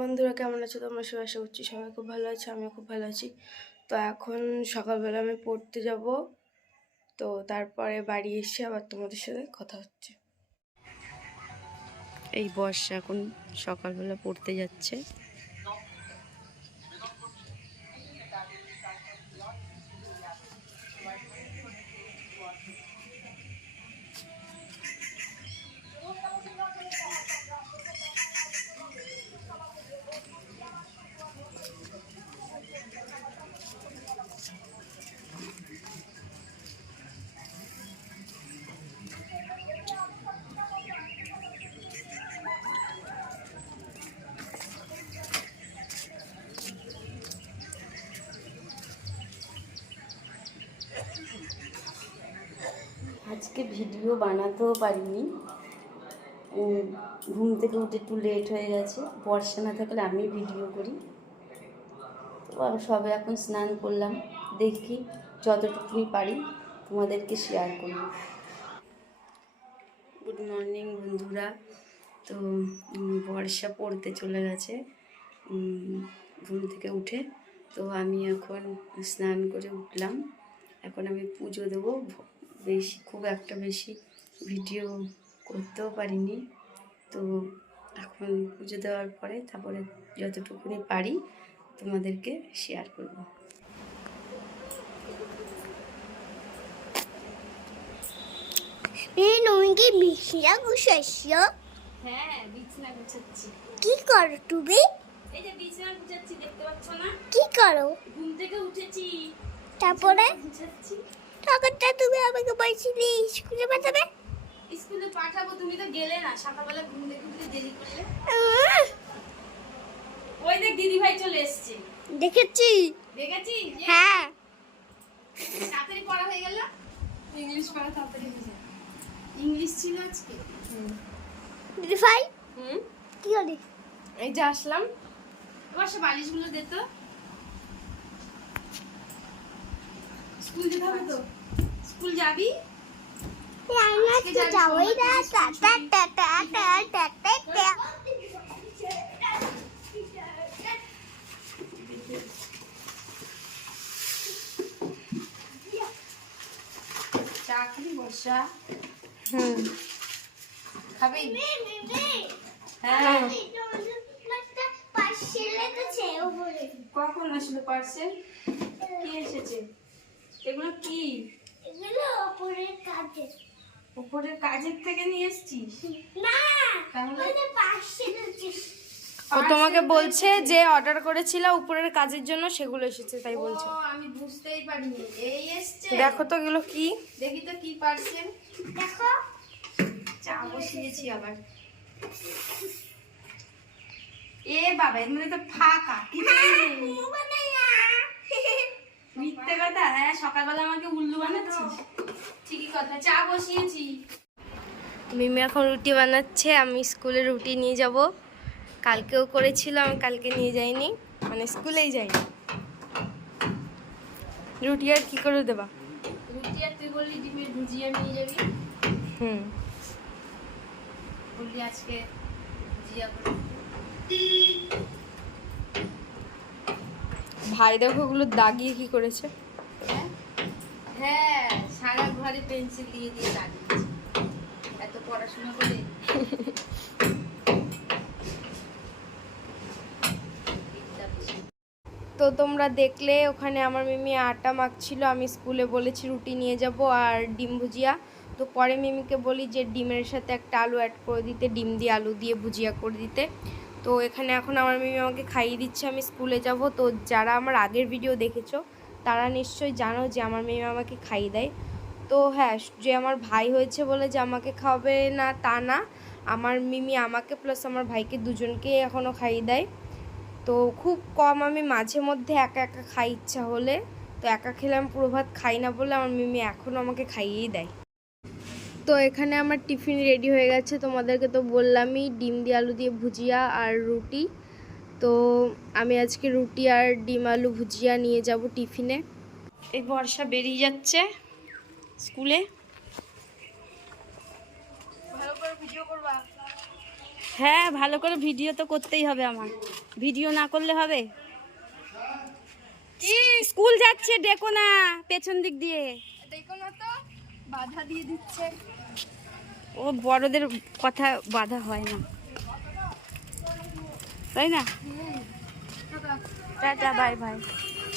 বন্ধুরা, কেমন আছো তোমরা? সবাই আশা করছি সবাই খুব ভালো আছে, আমিও খুব ভালো আছি। তো এখন সকালবেলা আমি পড়তে যাব, তো তারপরে বাড়ি এসে আবার তোমাদের সাথে কথা হচ্ছে। এই বর্ষা এখন সকালবেলা পড়তে যাচ্ছে। আজকে ভিডিও বানাতেও পারিনি, ঘুম থেকে উঠে একটু লেট হয়ে গেছে। বর্ষা না থাকলে আমি ভিডিও করি। তো সবে এখন স্নান করলাম, দেখি যতটুকুনি পারি তোমাদেরকে শেয়ার করব। গুড মর্নিং বন্ধুরা। তো বর্ষা পড়তে চলে গেছে ঘুম থেকে উঠে। তো আমি এখন স্নান করে উঠলাম, এখন আমি পুজো দেবো। খুব একটা বেশি ভিডিও করতেও পারিনি, তো এখন পুজো দেওয়ার পরে তারপরে যতটুকুনি পারি তোমাদেরকে শেয়ার করব। বিছনা গুছাচ্ছো? হ্যাঁ, বিছানা গুছাচ্ছি। কি করো তুমি? এই যে বিছানা গুছাচ্ছি, দেখতে পাচ্ছ না? কি করো? ঘুম থেকে উঠেছি, তারপরে গুছাচ্ছি। তখনটা তুমি আমাকে বলছিলে স্কুলে পাঠাবে। স্কুলে পাঠাবো, তুমি তো গেলে না। সকালবেলা ঘুম থেকে উঠে দেরি করলে। ওই দেখ দিদি ভাই চলে এসেছে। দেখেছি। দেখেছিস? হ্যাঁ। তাড়াতাড়ি পড়া হয়ে গেল। ইংলিশ পড়া তাড়াতাড়ি হয়ে যায়। ইংলিশ ছিল আজকে। দিদি ভাই কি করে? এই যে আসলাম। তোমার সব বালিশগুলো দে তো। স্কুল যেতে হবে তো? স্কুল যাবি? আমি তো যাবই না। চা খাবি বর্ষা? খাবি? হ্যাঁ। কখন আসলো পার্সেল? কি এসেছে? এগুলো কি? উপরের কাজের থেকে নিয়ে এসেছিস? ও তোমাকে বলছে যে অর্ডার করেছিল উপরের কাজের জন্য, সেগুলো এসেছে তাই বলছে। আমি বুঝতেই পারিনি। এই এসেছে। দেখো তো এগুলো কি। দেখি তো কি পার্সেল। দেখো চা বসিয়েছি আবার। এ বাবা, এর মধ্যে তো ফাঁকা। কি মিথ্যে কথা। হ্যাঁ, সকালবেলা আমাকে উল্লু বানাচ্ছিস। ঠিকই কথা। চা বসিয়েছি। মিমি এখন রুটি বানাচ্ছে, আমি স্কুলে রুটি নিয়ে যাব। কালকেও করেছিল, আমি কালকে নিয়ে যাইনি, মানে স্কুলেই যাইনি। রুটি আর কি করে দেবা? রুটি আর তুই বললি ডিমের ভুজিয়া নিয়ে যাবি। বললি আজকে ভুজিয়া করে। ভাই দেখো ওগুলো দাগিয়ে কি করেছে। হ্যাঁ, সারা ঘরে পেন্সিল দিয়ে দিয়ে দাগিয়েছে। এত পড়াশোনা করে। তো তোমরা দেখলে ওখানে আমার মিমি আটা মাখছিল, আমি স্কুলে বলেছি রুটি নিয়ে যাব আর ডিম ভুজিয়া। তো পরে মিমিকে বলি যে ডিমের সাথে একটা আলু অ্যাড করে দিতে, ডিম দিয়ে আলু দিয়ে ভুজিয়া করে দিতে। তো এখানে এখন আমার মিমি আমাকে খাইয়ে দিচ্ছে, আমি স্কুলে যাব। তো যারা আমার আগের ভিডিও দেখেছো তারা নিশ্চয়ই জানো যে আমার মিমি আমাকে খাইয়ে দেয়। তো হ্যাঁ, যে আমার ভাই হয়েছে বলে যে আমাকে খাওয়াবে না তা না, আমার মিমি আমাকে প্লাস আমার ভাইকে দুজনকেই এখনও খাইয়ে দেয়। তো খুব কম আমি মাঝে মধ্যে একা একা খাই ইচ্ছা হলে, তো একা খেলে আমি পুরো ভাত খাই না বলে আমার মিমি এখনও আমাকে খাইয়েই দেয়। তো এখানে আমার টিফিন রেডি হয়ে গেছে, তোমাদেরকে তো বললামই ডিম দিয়ে আলু দিয়ে ভুজিয়া আর রুটি। তো আমি আজকে রুটি আর ডিম আলু ভুজিয়া নিয়ে যাব টিফিনে। এই বর্ষা বেরিয়ে যাচ্ছে স্কুলে। ভালো করে ভিডিও করবা। হ্যাঁ, ভালো করে ভিডিও তো করতেই হবে আমার। ভিডিও না করলে হবে? স্কুল যাচ্ছে, ডেকো না পেছন দিক দিয়ে। দেখো না তো, বাধা দিয়ে দিচ্ছে। ও বড়দের কথা বাধা হয় না, তাই না? Tata, bye bye.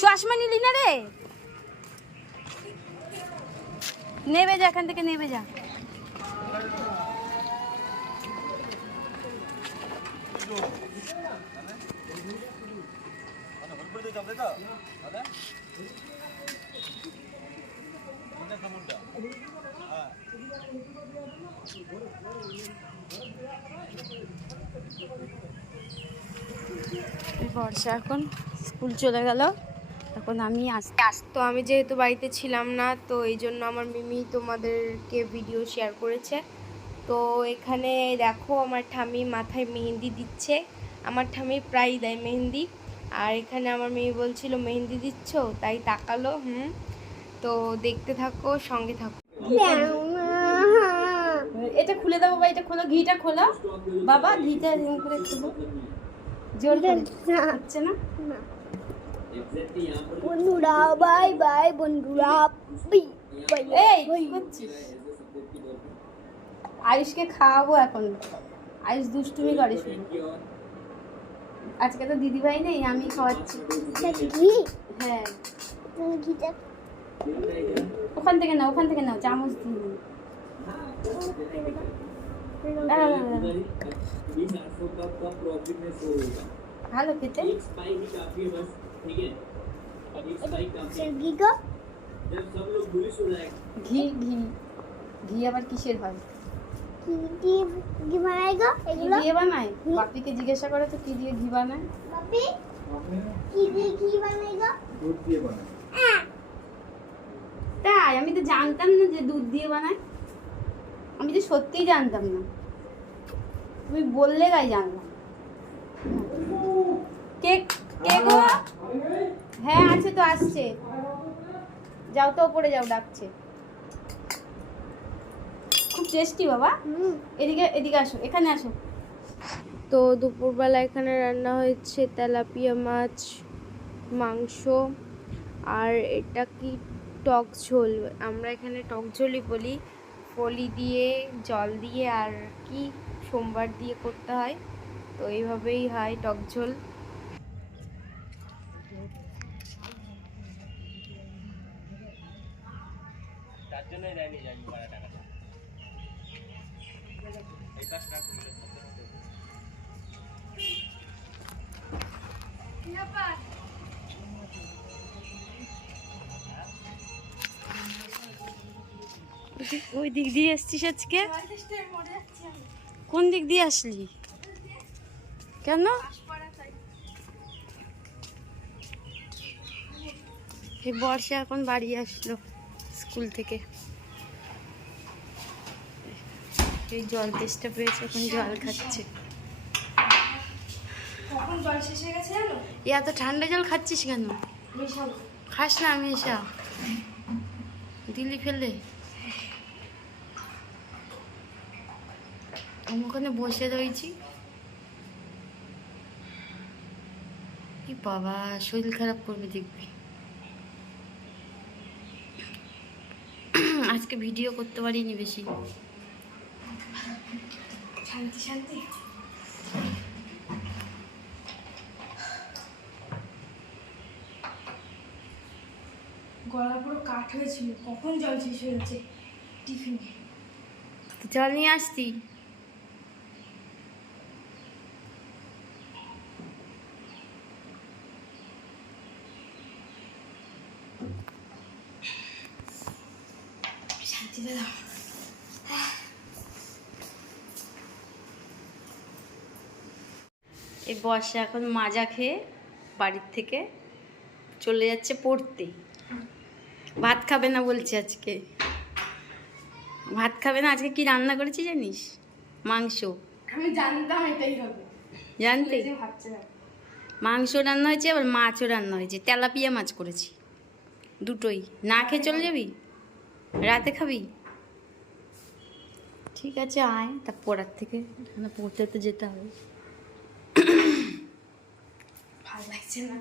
চশমা নিলি না রে? নেবে যা, এখান থেকে নেবে যা। বর্ষা এখন স্কুল চলে গেল, এখন আমি আসতে তো আমি যেহেতু বাড়িতে ছিলাম না, তো এই জন্য আমার মিমি তোমাদেরকে ভিডিও শেয়ার করেছে। তো এখানে দেখো আমার ঠাম্মি মাথায় মেহেন্দি দিচ্ছে। আমার ঠাম্মি প্রায়ই দেয় মেহেন্দি। আর এখানে আমার মিমি বলছিল মেহেন্দি দিচ্ছ, তাই তাকালো। তো দেখতে থাকো, সঙ্গে থাকো। এটা খুলে দাও বাবা, এটা খোলো, ঘিটা খোলো বাবা, ঘিটা এরকম করে খোলো। জোর করে হচ্ছে না। বন্ধুরা বাই বাই, বন্ধুরা এই কি করছিস? আয়ুষকে খাওয়াবো এখন। আয়ুষ দুষ্টুমি করে শুধু। আজকে তো দিদিভাই নেই, আমি খাওয়াচ্ছি। ঘি হ্যাঁ, তুমি ঘিটা ওখান থেকে নাও, ওখান থেকে নাও, চামচ দিয়ে নাও। ভালো খেতে। ঘি গো, ঘি ঘি ঘি আবার কিসের হয়? ঘি ঘি বানাই গো কি এগুলো। দিয়ে বানায়? বাপিকে জিজ্ঞাসা করে তো কি দিয়ে ঘি বানায়। বাপি কি দিয়ে ঘি বানাই গো? দুধ দিয়ে বানায়। তাই? আমি তো জানতাম না যে দুধ দিয়ে বানায়। আমি তো সত্যিই জানতাম না, তুমি বললে গাই জানলাম। কেক কেক গো? হ্যাঁ আছে তো, আসছে। যাও তো ওপরে যাও, ডাকছে। খুব টেস্টি বাবা। এদিকে এদিকে আসো, এখানে আসো। তো দুপুরবেলা এখানে রান্না হয়েছে তেলাপিয়া মাছ, মাংস, আর এটা কি টক ঝোল। আমরা এখানে টক ঝোলই বলি। ফলি দিয়ে, জল দিয়ে, আর কি সোমবার দিয়ে করতে হয়। তো এইভাবেই হয় টক ঝোল। ওই দিক দিয়ে এসছিস আজকে? কোন দিক দিয়ে আসলি? কেন? এই বর্ষা এখন বাড়ি আসলো স্কুল থেকে। এই জল তেষ্টা পেয়েছে, এখন জল খাচ্ছে। কখন জল শেষ হয়ে গেছে জানো? এত ঠান্ডা জল খাচ্ছিস কেন? খাস না, আমি এসা দিলি ফেলে। আমি ওখানে বসে রয়েছি। এই বাবা, শরীর খারাপ করবে দেখবি। আজকে ভিডিও করতে পারিনি বেশি। শান্তি শান্তি। গলা পুরো কাঠ হয়েছিল, কখন জল শেষ হয়েছে টিফিনে। তো জল নিয়ে আসতি। শান্তি পেলাম। এই বর্ষা এখন মাজা খেয়ে বাড়ির থেকে চলে যাচ্ছে পড়তে। ভাত খাবে না বলছে আজকে। ভাত খাবে না আজকে। কি রান্না করেছি জানিস? মাংস। আমি জানতাম এটাই হবে। জানতে? ভাবছিলাম মাংস রান্না হয়েছে, আবার মাছও রান্না হয়েছে। তেলাপিয়া মাছ করেছি, দুটোই। না খেয়ে চলে যাবি? রাতে খাবি? ঠিক আছে আয়, তা পড়ার থেকে এখানে পড়তে তো যেতে হবে। ভালো লাগছে না।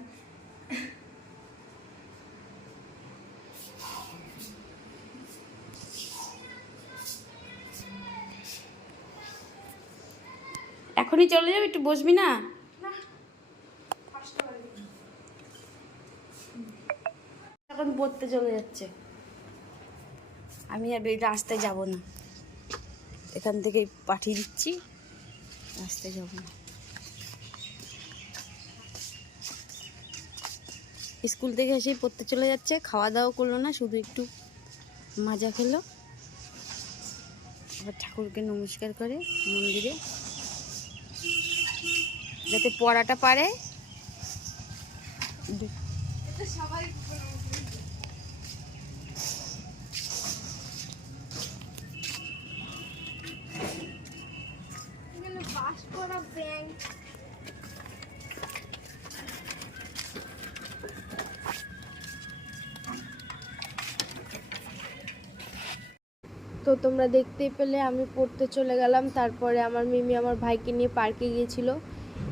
এখনই চলে যাবে, একটু বসবি না? এখন পড়তে চলে যাচ্ছে। আমি আর এই রাস্তায় যাব না, এখান থেকে পাঠিয়ে দিচ্ছি, রাস্তায় যাব না। স্কুল থেকে এসেই পড়তে চলে যাচ্ছে, খাওয়া দাওয়া করলো না, শুধু একটু মাজা খেলো, আবার ঠাকুরকে নমস্কার করে মন্দিরে, যাতে পড়াটা পারে। বাস করা ব্যাংক। তো তোমরা দেখতেই পেলে আমি পড়তে চলে গেলাম। তারপরে আমার মিমি আমার ভাইকে নিয়ে পার্কে গিয়েছিল।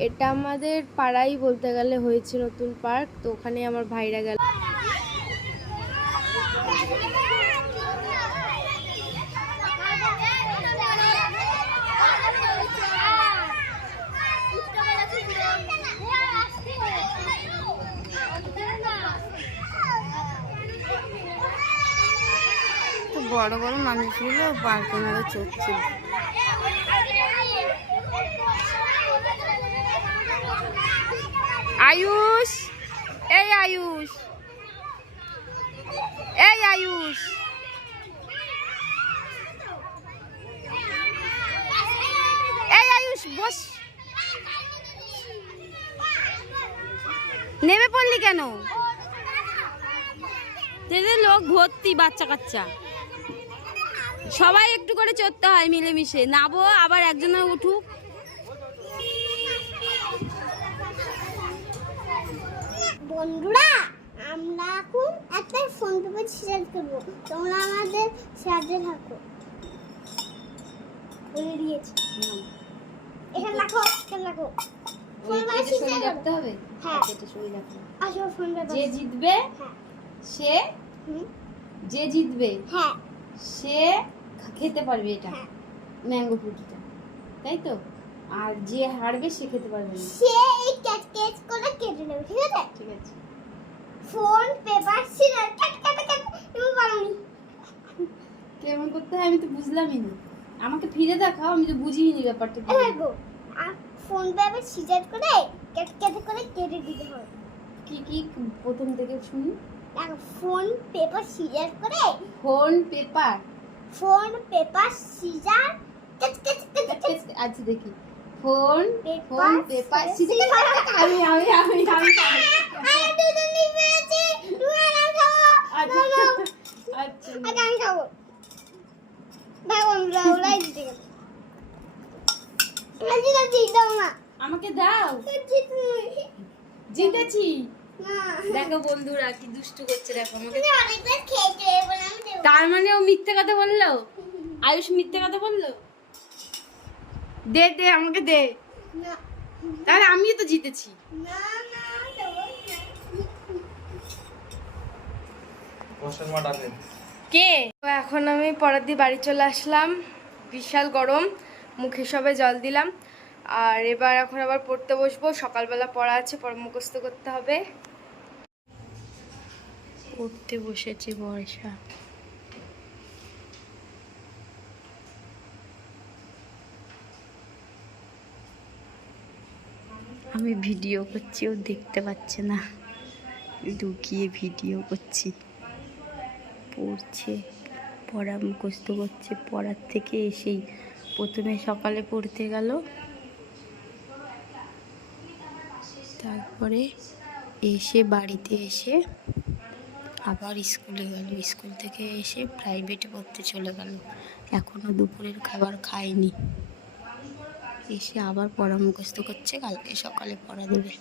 এটা আমাদের পাড়াই বলতে গেলে হয়েছে নতুন পার্ক, তো ওখানে আমার ভাইরা গেল। তো বড় বড় মানুষগুলো পার্কের মধ্যে চড়ছিল। আয়ুষ, এই আয়ুষ, এই আয়ুষ, এই আয়ুষ বস। নেমে পড়লি কেন? লোক ভর্তি বাচ্চা কাচ্চা, সবাই একটু করে চড়তে হয় মিলেমিশে, নাবো আবার একজনের উঠুক। বন্ধুরা, আমরা এখন একটা ফোন পেপার শেয়ার করবো, তোমরা আমাদের সাহায্যে থাকো। বলে দিয়েছি, এখানে রাখো, এখানে রাখো। রাখতে হবে, হ্যাঁ, আসো ফোন পেপার। যে জিতবে হ্যাঁ, সে, হুম, যে জিতবে হ্যাঁ, সে খেতে পারবে এটা, হ্যাঁ। ম্যাঙ্গো ফ্রুটিটা, তাই তো? আর যে হারবে সে খেতে পারবে না। সে এই ক্যাচ ক্যাচ করে কেটে নেবে, ঠিক আছে? ঠিক আছে। Phone paper scissor cut cut কাট, তুমি পারোনি। কেমন করতে হয় আমি তো বুঝলামই না, আমাকে ফিরে দেখাও, আমি তো বুঝিনি ব্যাপারটা। দেখো, ফোন পেপার সিজার করে ক্যাট ক্যাট করে কেটে দিতে হবে। কি কি প্রথম থেকে শুনি। দেখো, ফোন পেপার সিজার করে, phone paper, phone paper scissor cut cut cut cut. আচ্ছা দেখি, phone paper, phone paper scissor. আমি আমি আমি আমি আমি দুজনেই পেরেছি, তুমি আরাম খাও। আচ্ছা আচ্ছা, আচ্ছা আমি খাবো। দেখো, ওরাই জিতে গেল। আমি জিতলাম না। আমাকে দাও, জিতনি। জিতেছি। না, দেখো বন্ধুরা কি দুষ্টু করছে, দেখো আমাকে। তুমি অনেকবার খেয়েছো, এবার আমি দেবো। তার মানে ও মিথ্যে কথা বললো, আয়ুষ মিথ্যে কথা বললো। দে দে আমাকে দে, না, তাহলে আমিও তো জিতেছি। না, না, দেবো না। কে? তো এখন আমি পরের দিন বাড়ি চলে আসলাম, বিশাল গরম, মুখে সবে জল দিলাম। আর এবার এখন আবার পড়তে বসবো, সকালবেলা পড়া আছে, পড়া মুখস্থ করতে হবে। পড়তে বসেছি বর্ষা। আমি ভিডিও করছি, ও দেখতে পাচ্ছে না, লুকিয়ে ভিডিও করছি। পড়ছে, পড়া মুখস্থ করছে, পড়ার থেকে এসেই প্রথমে সকালে পড়তে গেল, তারপরে এসে বাড়িতে এসে আবার স্কুলে গেল, স্কুল থেকে এসে প্রাইভেটে পড়তে চলে গেল, এখনও দুপুরের খাবার খায়নি, এসে আবার পড়া মুখস্থ করছে, কালকে সকালে পড়া দেবে।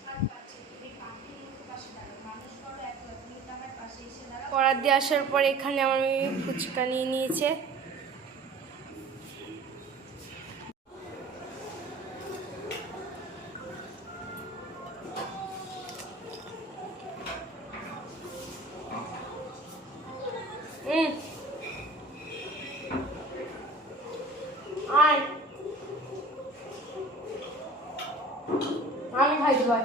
পড়া দিয়ে আসার পর এখানে আমার মেয়ে ফুচকা নিয়ে নিয়েছে। আমি খাই দিবাই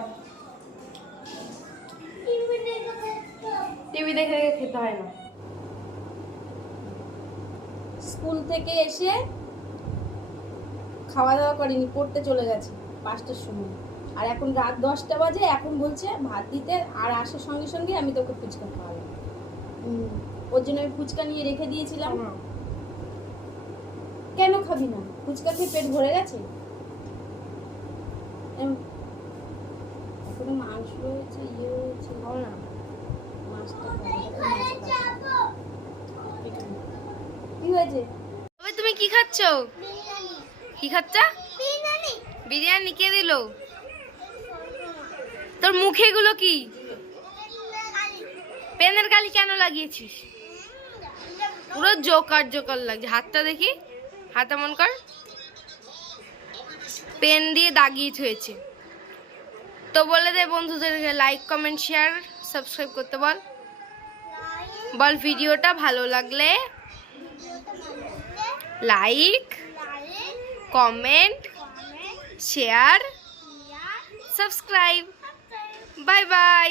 টিভি দেখে দেখে খেতে হয় না। স্কুল থেকে এসে খাওয়া দাওয়া করেনি, পড়তে চলে গেছে 5টার সময়, আর এখন রাত 10টা বাজে, এখন বলছে ভাত দিতে, আর আসার সঙ্গে সঙ্গে আমি তোকে ফুচকা খাওয়াবো। ওর জন্য আমি ফুচকা নিয়ে রেখে দিয়েছিলাম। কেন খাবি না? ফুচকা খেয়ে পেট ভরে গেছে? এখন মাংস হয়েছে, ইয়ে হয়েছে, খাও না মাছটা কি হয়েছে? তবে তুমি কি খাচ্ছ? কি খাচ্ছ? বিরিয়ানি কে দিল? তোর মুখে এগুলো কি? পেনের কালি কেন লাগিয়েছিস? পুরো জোকার জোকার লাগছে। হাতটা দেখি, হাত এমন কর। পেন দিয়ে দাগিয়ে হয়েছে। তো বলে দে বন্ধুদেরকে লাইক কমেন্ট শেয়ার সাবস্ক্রাইব করতে বল। বল ভিডিওটা ভালো লাগলে like comment share subscribe. Bye bye.